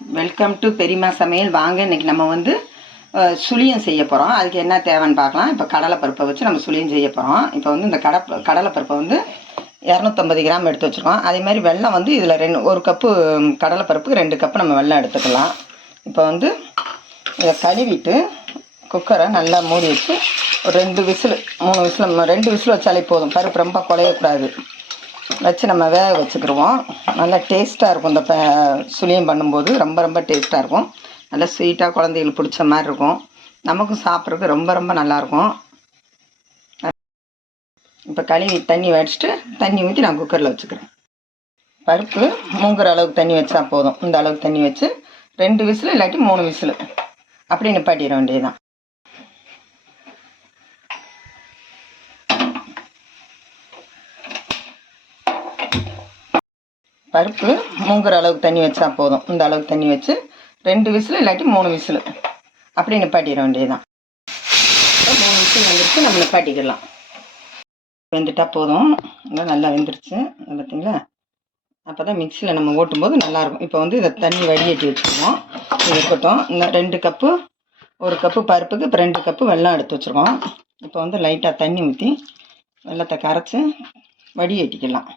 Welcome to பெரியம்மா சமையல். வாங்க இன்றைக்கி நம்ம வந்து சுழியம் செய்ய போகிறோம். அதுக்கு என்ன தேவைன்னு பார்க்கலாம். இப்போ கடலைப்பருப்பை வச்சு நம்ம சுழியம் செய்ய போகிறோம். இப்போ வந்து இந்த கடலைப்பருப்பை வந்து 250 கிராம் எடுத்து வச்சுருக்கோம். அதே மாதிரி வெல்லம் வந்து இதில் ஒரு கப்பு கடலைப்பருப்புக்கு 2 கப்பு நம்ம வெல்லம் எடுத்துக்கலாம். இப்போ வந்து இதை கழுவிட்டு குக்கரை நல்லா மூடி வச்சு ஒரு 2 விசில் 3 விசில் 2 விசில் வச்சாலே போதும். பருப்பு ரொம்ப குழையக்கூடாது. வச்சு நம்ம வேக வச்சுக்கிடுவோம். நல்லா டேஸ்ட்டாக இருக்கும். இந்த சுழியம் பண்ணும்போது ரொம்ப டேஸ்ட்டாக இருக்கும். நல்லா ஸ்வீட்டாக குழந்தைகளுக்கு பிடிச்ச மாதிரி இருக்கும். நமக்கும் சாப்பிட்றதுக்கு ரொம்ப நல்லாயிருக்கும். இப்போ கழுவி தண்ணி வடிச்சிட்டு தண்ணி ஊற்றி நான் குக்கரில் வச்சுக்கிறேன். பருப்பு மூங்குற அளவுக்கு தண்ணி வச்சா போதும். இந்த அளவுக்கு தண்ணி வச்சு 2 விசில் இல்லாட்டி 3 விசில் அப்படி நிப்பாட்டிட வேண்டியதுதான். பருப்பு மூங்குற அளவுக்கு தண்ணி வச்சா போதும். இந்த அளவுக்கு தண்ணி வச்சு 2 விசில் இல்லாட்டி 3 விசில் அப்படி நிப்பாட்டிட வேண்டியதுதான். 3 விசில் வந்துருச்சு, நம்ம நிப்பாட்டிக்கலாம். வெந்துட்டால் போதும். நல்லா வெந்துருச்சு பார்த்தீங்களா. அப்போ தான் மிக்சியில் நம்ம ஓட்டும்போது நல்லாயிருக்கும். இப்போ வந்து இதை தண்ணி வடிகட்டி வச்சுருக்கோம். இது இருக்கட்டும். இன்னும் 2 கப்பு, 1 கப்பு பருப்புக்கு இப்போ 2 கப்பு வெல்லம் எடுத்து வச்சுருக்கோம். இப்போ வந்து லைட்டாக தண்ணி ஊற்றி வெல்லத்தை கரைச்சி வடிகட்டிக்கலாம்.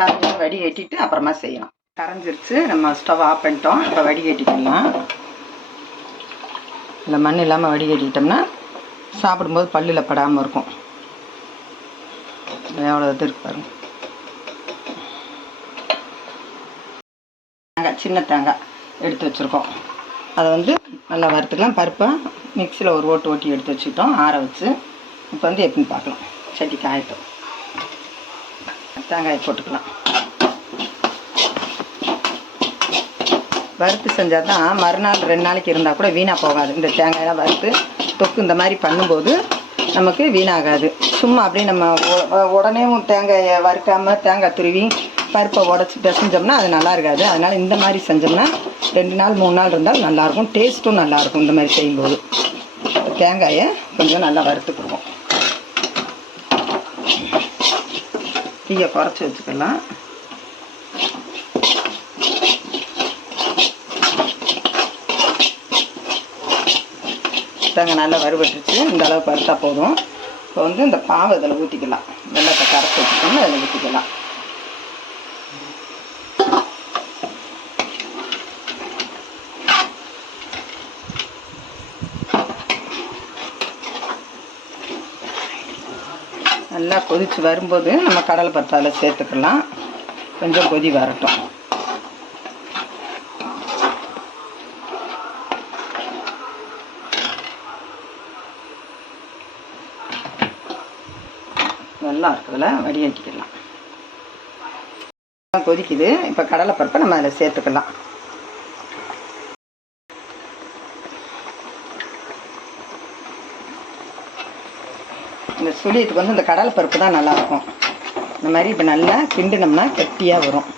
கரைஞ்சி வடிகட்டிட்டு அப்புறமா செய்யலாம். கரைஞ்சிருச்சு, நம்ம ஸ்டவ் ஆஃப் பண்ணிட்டோம். இப்போ வடிகட்டிக்கலாம். இந்த மண் இல்லாமல் வடிகட்டிட்டோம்னா சாப்பிடும்போது பல்லில் படாமல் இருக்கும். எவ்வளோ இது இருக்கு பாருங்க. தேங்காய், சின்ன தேங்காய் எடுத்து வச்சுருக்கோம். அதை வந்து நல்லா வறுத்துக்கலாம். பருப்பை மிக்சியில் ஒரு ஓட்டி எடுத்து வச்சுக்கிட்டோம் ஆற வச்சு. இப்போ வந்து எப்படின்னு பார்க்கலாம். சட்டி காயட்டும். தேங்காயை போட்டுக்கலாம். வறுத்து செஞ்சால் தான் மறுநாள் 2 நாளைக்கு இருந்தால் கூட வீணாக போகாது. இந்த தேங்காயெல்லாம் வறுத்து தொக்கு இந்த மாதிரி பண்ணும்போது நமக்கு வீணாகாது. சும்மா அப்படியே நம்ம உடனே தேங்காயை வறுக்காமல் தேங்காய் துருவி பருப்பை உடச்சி பிசைஞ்சோம்னா அது நல்லா இருக்காது. அதனால் இந்த மாதிரி செஞ்சோம்னா 2 நாள் 3 நாள் இருந்தால் நல்லாயிருக்கும். டேஸ்ட்டும் நல்லாயிருக்கும். இந்த மாதிரி செய்யும்போது தேங்காயை கொஞ்சம் நல்லா வறுத்துக்குருவோம். தீயை குறைச்சி வச்சுக்கலாம். தேங்காய் நல்லா வறுபட்டுருச்சு. இந்த அளவு பருத்தா போதும். இப்போ வந்து இந்த பாவை இதில் ஊற்றிக்கலாம். வெள்ளத்தை கரைச்சி வச்சுக்கோங்க, அதில் ஊற்றிக்கலாம். நல்லா கொதித்து வரும்போது நம்ம கடலை பருப்பு சேர்த்துக்கலாம். கொஞ்சம் கொதி வரட்டும். நல்லா இருக்குதுல, வடிகட்டிக்கலாம். கொதிக்குது. இப்போ கடலை பருப்பை நம்ம அதில் சேர்த்துக்கலாம். இந்த சுழியத்துக்கு வந்து இந்த கடலை பருப்பு தான் நல்லாயிருக்கும். இந்த மாதிரி இப்போ நல்லா கிண்டினோம்னா கெட்டியாக வரும்.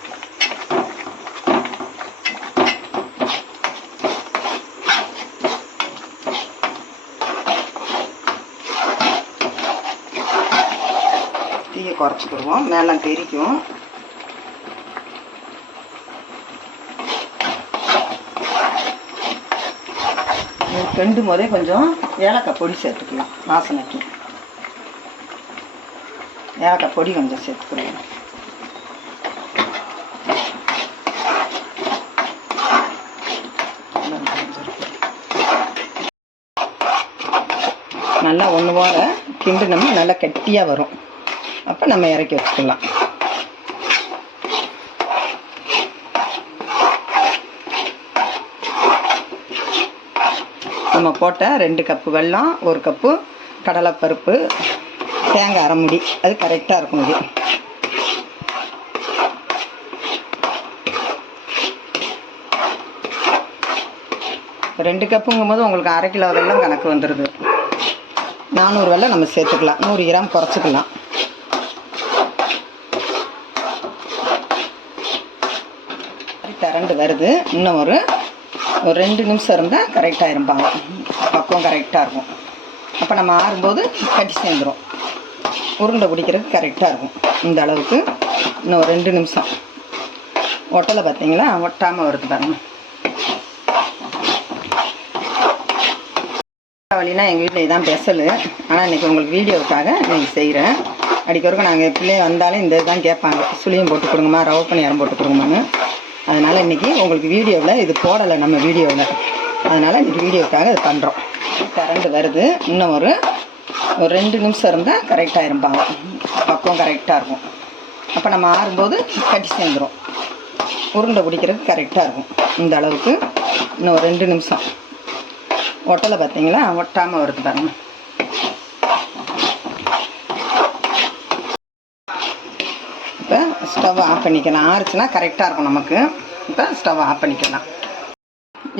தீயை குறைச்சிக்கிடுவோம். மேலே தெரிக்கும். கிண்டும் போதே கொஞ்சம் ஏலக்காய் பொடி சேர்த்துக்கலாம். வாசனைக்கு ஏலக்காய் பொடி கொஞ்சம் சேர்த்துக்கிறோம். நல்லா ஒன்று போல கிண்டினோம்னா நல்லா கெட்டியாக வரும். அப்போ நம்ம இறக்கி வச்சுக்கலாம். நம்ம போட்ட 2 கப்பு வெல்லம், 1 கப்பு கடலைப்பருப்பு, தேங்காய் அரை முடி, அது கரெக்டாக இருக்கும். இது 2 கப்புங்கும் போது உங்களுக்கு 1/2 கிலோ வெல்லம் கணக்கு வந்துடுது. 400 வெல்லம் நம்ம சேர்த்துக்கலாம். 100 கிராம் குறைச்சிக்கலாம். திரண்டு வருது. இன்னும் ஒரு 2 நிமிஷம் இருந்தால் கரெக்டாக இருப்பாங்க. பக்குவம் கரெக்டாக இருக்கும். அப்போ நம்ம ஆறும்போது கட்டி சேர்ந்துடும். உருண்டை பிடிக்கிறதுக்கு கரெக்டாக இருக்கும். இந்த அளவுக்கு இன்னும் 2 நிமிஷம் ஒட்டலை பார்த்தீங்களா, ஒட்டாமல் வருது பாருங்க. தீபாவளினா எங்கள் வீட்டில் இதான் ஸ்பெஷலு. ஆனால் இன்றைக்கி உங்களுக்கு வீடியோவுக்காக இன்றைக்கி செய்கிறேன். அடிக்கிறதுக்கு நாங்கள் பிள்ளைய வந்தாலும் இந்த இதுதான் கேட்பாங்க, சுளியம் போட்டு கொடுங்கம்மா, ரவை பணியாரம் போட்டு கொடுங்கம்மான்னு. அதனால் இன்றைக்கி உங்களுக்கு வீடியோவில் இது போடலை நம்ம வீடியோவில், அதனால் இன்றைக்கி வீடியோவுக்காக இது பண்ணுறோம். கரண்ட் வருது, இன்னும் ஒரு 2 நிமிஷம் இருந்தால் கரெக்டாக இருப்பாங்க, பக்குவம் கரெக்டாக இருக்கும். அப்போ நம்ம ஆறும்போது கட்டி சேர்ந்துடும், உருண்டை பிடிக்கிறதுக்கு கரெக்டாக இருக்கும். இந்த அளவுக்கு இன்னும் ஒரு 2 நிமிஷம். ஒட்டலை பார்த்தீங்களா, ஒட்டாமல் வருது பாருங்க. இப்போ ஸ்டவ் ஆஃப் பண்ணிக்கலாம். ஆறுச்சுன்னா கரெக்டாக இருக்கும் நமக்கு. இப்போ ஸ்டவ் ஆஃப் பண்ணிக்கலாம்.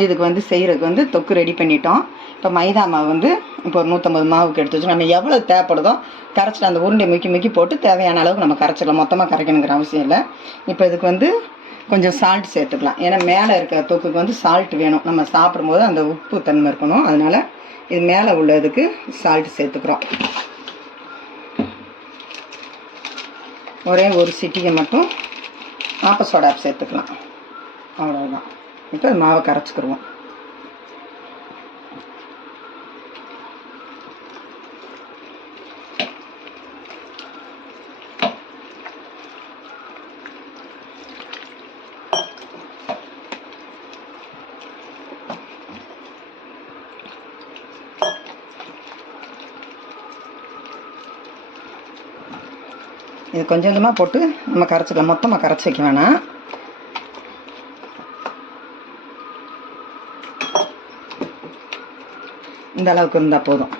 இதுக்கு வந்து செய்கிறதுக்கு வந்து தொக்கு ரெடி பண்ணிட்டோம். இப்போ மைதா மாவு வந்து இப்போ ஒரு 150 மாவுக்கு எடுத்து வச்சு நம்ம எவ்வளோ தேவைப்படுதோ கரைச்சிட்டு அந்த உருண்டை முக்கி போட்டு தேவையான அளவுக்கு நம்ம கரைச்சிடலாம். மொத்தமாக கரைக்கணுங்கிற அவசியம் இல்லை. இப்போ இதுக்கு வந்து கொஞ்சம் சால்ட் சேர்த்துக்கலாம். ஏன்னா மேலே இருக்க தொக்குக்கு வந்து சால்ட் வேணும், நம்ம சாப்பிடும்போது அந்த உப்பு தன்மை இருக்கணும். அதனால் இது மேலே உள்ளதுக்கு சால்ட் சேர்த்துக்கிறோம். ஒரே ஒரு சிட்டிகை மட்டும் ஆப்ப சோடா சேர்த்துக்கலாம், அவ்வளோதான். இப்போ மாவை கரைச்சிக்கிடுவோம். இது கொஞ்சம் கொஞ்சமாக போட்டு நம்ம கரைச்சிக்கலாம், மொத்தமாக கரைச்சி வைக்க வேணாம். இந்த அளவுக்கு இருந்தால் போதும்.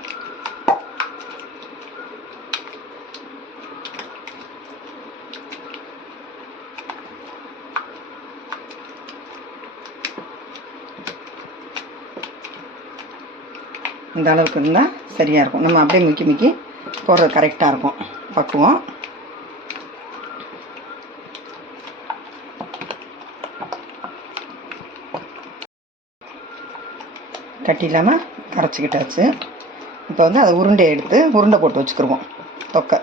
இந்த அளவுக்கு இருந்தால் சரியாக இருக்கும். நம்ம அப்படியே முக்கி போடுறது கரெக்டாக இருக்கும் பக்குவம். கட்டி இல்லாமல் கரைச்சிக்கிட்டாச்சு. இப்போ வந்து அதை உருண்டை போட்டு வச்சுக்கிடுவோம் தொக்கை.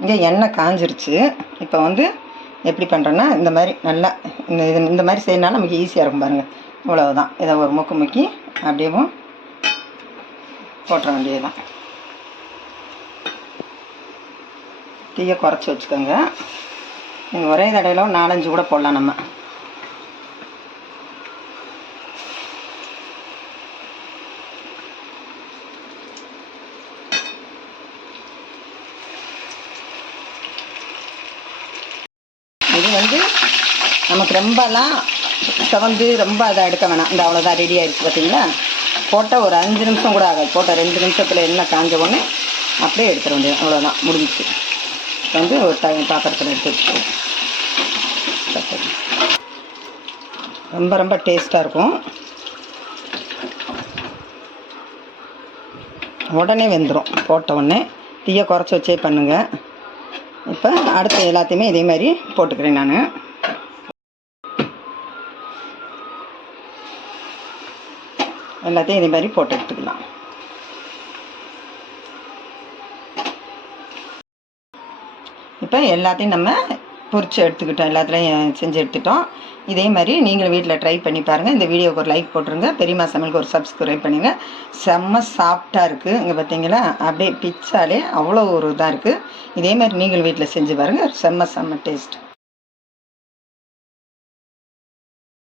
இங்கே எண்ணெய் காஞ்சிருச்சு. இப்போ வந்து எப்படி பண்ணுறோன்னா இந்த மாதிரி நல்லா இந்த மாதிரி செய்யணும்னா நமக்கு ஈஸியாக இருக்கும் பாருங்கள். இவ்வளவுதான். இதை ஒரு முக்கி அப்படியேவும் போட்டுற வேண்டியதுதான். தீயை குறைச்சி வச்சுக்கோங்க. நீங்கள் ஒரே தடவையில் 4-5 கூட போடலாம். நம்ம இது வந்து நமக்கு ரொம்பலாம் செவந்து ரொம்ப அதை எடுக்க வேணாம். இந்த அவ்வளோதான் ரெடி ஆகிடுச்சு பார்த்தீங்களா. போட்ட ஒரு 5 நிமிஷம் கூட ஆகாது. போட்ட 2 நிமிஷத்தில் எண்ணெய் காஞ்ச உடனே அப்படியே எடுத்துட வேண்டியது, அவ்வளோதான், முடிஞ்சிச்சு. இப்போ வந்து ஒரு பாத்திரத்தில் எடுத்து வச்சுக்குவோம். ரொம்ப டேஸ்ட்டாக இருக்கும். உடனே வெந்துடும். போட்ட உடனே தீயை குறைச்சி வச்சே பண்ணுங்கள். இப்போ அடுத்து எல்லாத்தையுமே இதே மாதிரி போட்டுக்கிறேன் நான். எல்லாத்தையும் இதே மாதிரி போட்டு எடுத்துக்கலாம். இப்போ எல்லாத்தையும் நம்ம பொரிச்சு எடுத்துக்கிட்டோம், எல்லாத்துலேயும் செஞ்சு எடுத்துட்டோம். இதே மாதிரி நீங்களும் வீட்டில் ட்ரை பண்ணி பாருங்கள். இந்த வீடியோவுக்கு ஒரு லைக் போட்டுருங்க. பெரியம்மா சமையலுக்கு ஒரு சப்ஸ்கிரைப் பண்ணுங்க. செம்ம சாஃப்டாக இருக்குது. இங்கே பார்த்தீங்களா, அப்படியே பிச்சாலே அவ்வளோ ஒரு இதாக இருக்குது. இதே மாதிரி நீங்களும் வீட்டில் செஞ்சு பாருங்கள். செம்ம டேஸ்ட்.